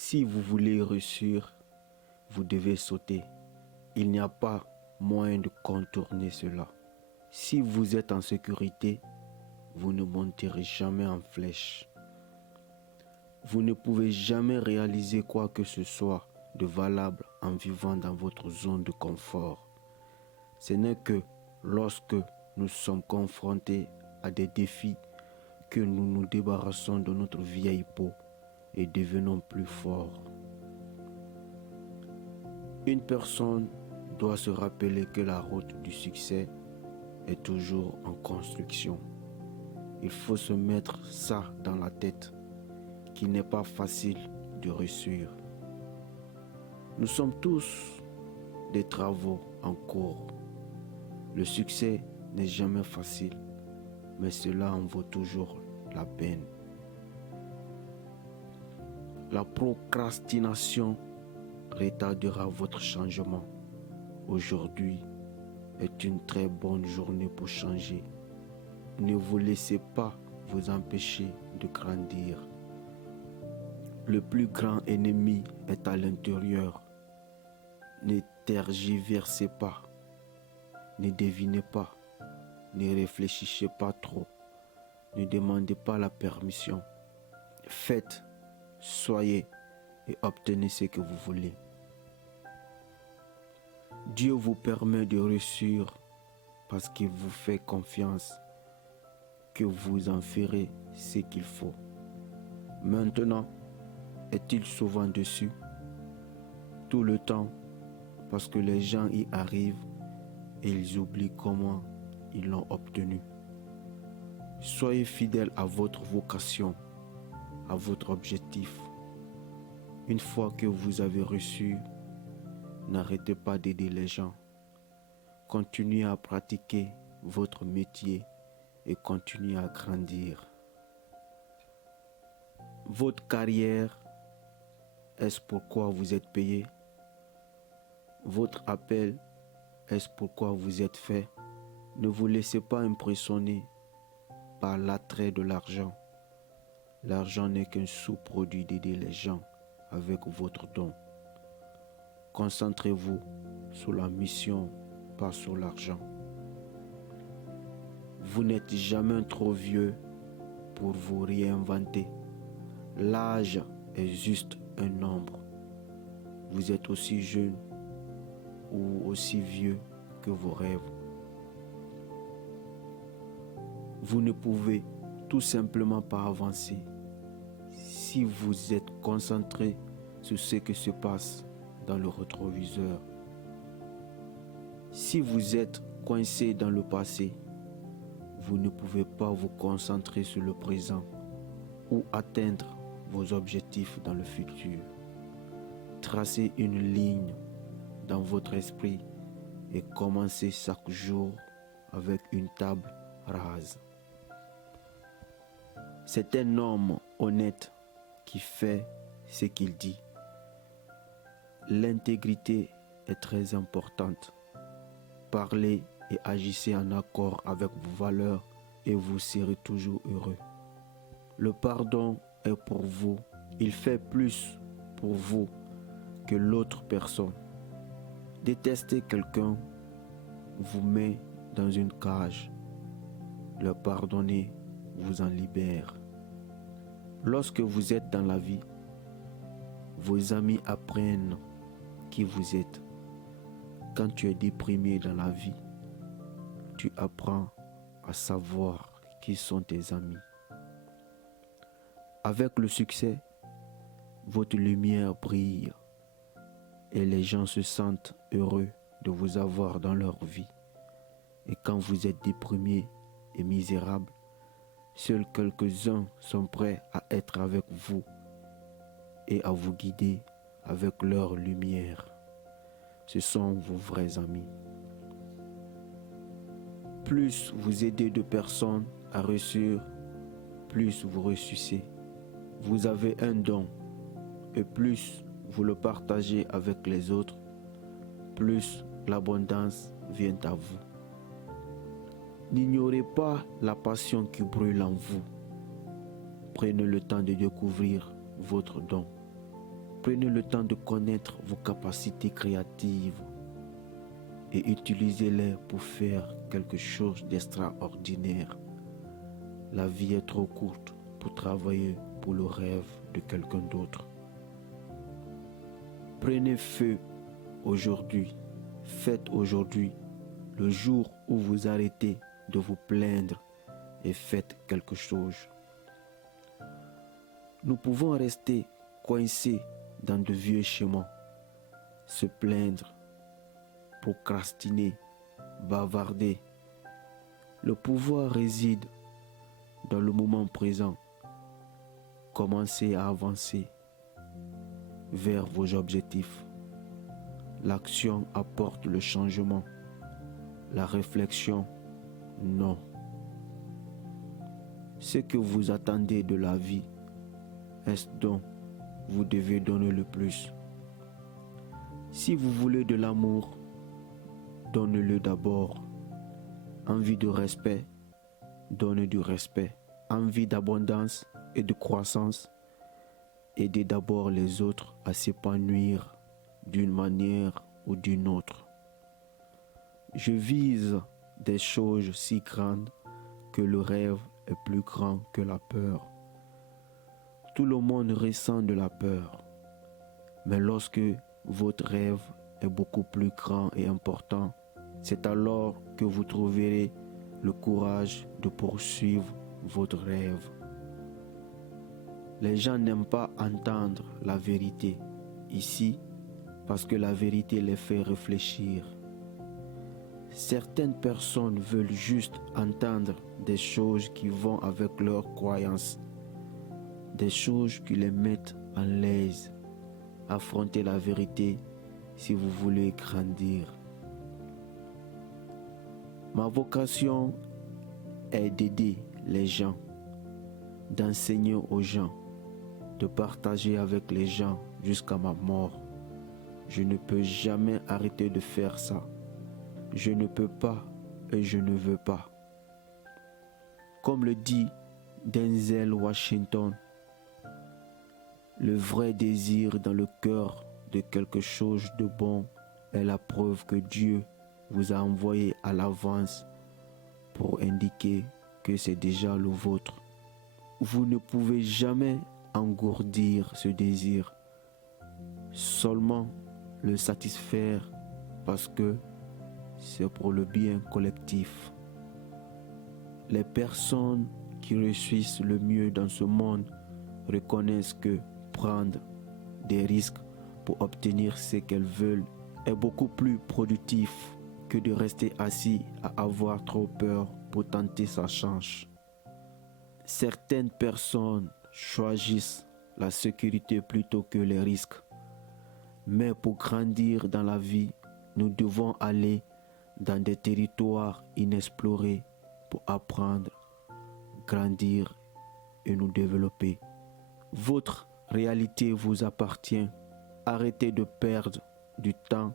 Si vous voulez réussir, vous devez sauter. Il n'y a pas moyen de contourner cela. Si vous êtes en sécurité, vous ne monterez jamais en flèche. Vous ne pouvez jamais réaliser quoi que ce soit de valable en vivant dans votre zone de confort. Ce n'est que lorsque nous sommes confrontés à des défis que nous nous débarrassons de notre vieille peau et devenons plus forts. Une personne doit se rappeler que la route du succès est toujours en construction. Il faut se mettre ça dans la tête, qu'il n'est pas facile de réussir. Nous sommes tous des travaux en cours. Le succès n'est jamais facile, mais cela en vaut toujours la peine. La procrastination retardera votre changement. Aujourd'hui est une très bonne journée pour changer. Ne vous laissez pas vous empêcher de grandir. Le plus grand ennemi est à l'intérieur. Ne tergiversez pas, ne devinez pas, ne réfléchissez pas trop, ne demandez pas la permission. Faites, soyez et obtenez ce que vous voulez. Dieu vous permet de réussir parce qu'il vous fait confiance que vous en ferez ce qu'il faut. Maintenant, est-il souvent dessus? Tout le temps, parce que les gens y arrivent et ils oublient comment ils l'ont obtenu. Soyez fidèle à votre vocation, à votre objectif. Une fois que vous avez reçu, n'arrêtez pas d'aider les gens. Continuez à pratiquer votre métier et continuez à grandir. Votre carrière, est-ce pourquoi vous êtes payé? Votre appel, est-ce pourquoi vous êtes fait? Ne vous laissez pas impressionner par l'attrait de l'argent. L'argent n'est qu'un sous-produit d'aider les gens avec votre don. Concentrez-vous sur la mission, pas sur l'argent. Vous n'êtes jamais trop vieux pour vous réinventer. L'âge est juste un nombre. Vous êtes aussi jeune ou aussi vieux que vos rêves. Vous ne pouvez tout simplement pas avancer si vous êtes concentré sur ce qui se passe dans le rétroviseur. Si vous êtes coincé dans le passé, vous ne pouvez pas vous concentrer sur le présent ou atteindre vos objectifs dans le futur. Tracez une ligne dans votre esprit et commencez chaque jour avec une table rase. C'est un homme honnête qui fait ce qu'il dit. L'intégrité est très importante. Parlez et agissez en accord avec vos valeurs et vous serez toujours heureux. Le pardon est pour vous. Il fait plus pour vous que l'autre personne. Détester quelqu'un vous met dans une cage. Le pardonner vous en libère. Lorsque vous êtes dans la vie, vos amis apprennent qui vous êtes. Quand tu es déprimé dans la vie, tu apprends à savoir qui sont tes amis. Avec le succès, votre lumière brille et les gens se sentent heureux de vous avoir dans leur vie. Et quand vous êtes déprimé et misérable, seuls quelques-uns sont prêts à être avec vous et à vous guider avec leur lumière. Ce sont vos vrais amis. Plus vous aidez de personnes à réussir, plus vous réussissez. Vous avez un don et plus vous le partagez avec les autres, plus l'abondance vient à vous. N'ignorez pas la passion qui brûle en vous. Prenez le temps de découvrir votre don. Prenez le temps de connaître vos capacités créatives et utilisez-les pour faire quelque chose d'extraordinaire. La vie est trop courte pour travailler pour le rêve de quelqu'un d'autre. Prenez feu aujourd'hui. Faites aujourd'hui le jour où vous arrêtez de vous plaindre et faites quelque chose. Nous pouvons rester coincés dans de vieux schémas, se plaindre, procrastiner, bavarder. Le pouvoir réside dans le moment présent. Commencez à avancer vers vos objectifs. L'action apporte le changement. La réflexion, non. Ce que vous attendez de la vie est ce dont vous devez donner le plus. Si vous voulez de l'amour, donnez-le d'abord. Envie de respect, donnez du respect. Envie d'abondance et de croissance, aidez d'abord les autres à s'épanouir d'une manière ou d'une autre. Je vise des choses si grandes que le rêve est plus grand que la peur. Tout le monde ressent de la peur, mais lorsque votre rêve est beaucoup plus grand et important, c'est alors que vous trouverez le courage de poursuivre votre rêve. Les gens n'aiment pas entendre la vérité ici parce que la vérité les fait réfléchir. Certaines personnes veulent juste entendre des choses qui vont avec leurs croyances, des choses qui les mettent en l'aise. Affrontez la vérité si vous voulez grandir. Ma vocation est d'aider les gens, d'enseigner aux gens, de partager avec les gens jusqu'à ma mort. Je ne peux jamais arrêter de faire ça. Je ne peux pas et je ne veux pas. Comme le dit Denzel Washington, le vrai désir dans le cœur de quelque chose de bon est la preuve que Dieu vous a envoyé à l'avance pour indiquer que c'est déjà le vôtre. Vous ne pouvez jamais engourdir ce désir, seulement le satisfaire parce que c'est pour le bien collectif. Les personnes qui réussissent le mieux dans ce monde reconnaissent que prendre des risques pour obtenir ce qu'elles veulent est beaucoup plus productif que de rester assis à avoir trop peur pour tenter sa chance. Certaines personnes choisissent la sécurité plutôt que les risques. Mais pour grandir dans la vie, nous devons aller dans des territoires inexplorés pour apprendre, grandir et nous développer. Votre réalité vous appartient. Arrêtez de perdre du temps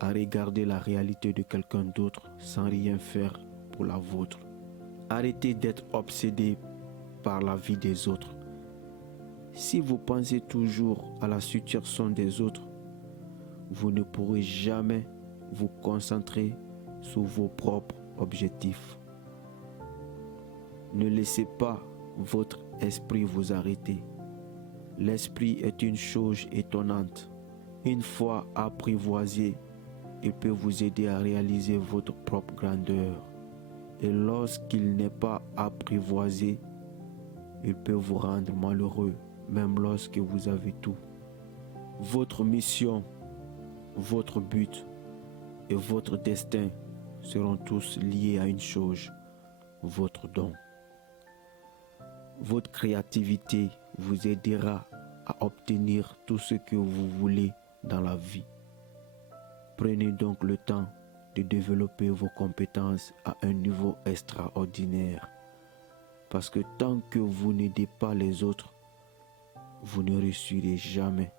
à regarder la réalité de quelqu'un d'autre sans rien faire pour la vôtre. Arrêtez d'être obsédé par la vie des autres. Si vous pensez toujours à la situation des autres, vous ne pourrez jamais vous concentrer sur vos propres objectifs. Ne laissez pas votre esprit vous arrêter. L'esprit est une chose étonnante. Une fois apprivoisé, il peut vous aider à réaliser votre propre grandeur. Et lorsqu'il n'est pas apprivoisé, il peut vous rendre malheureux, même lorsque vous avez tout. Votre mission, votre but et votre destin seront tous liés à une chose, votre don. Votre créativité vous aidera à obtenir tout ce que vous voulez dans la vie. Prenez donc le temps de développer vos compétences à un niveau extraordinaire. Parce que tant que vous n'aidez pas les autres, vous ne réussirez jamais.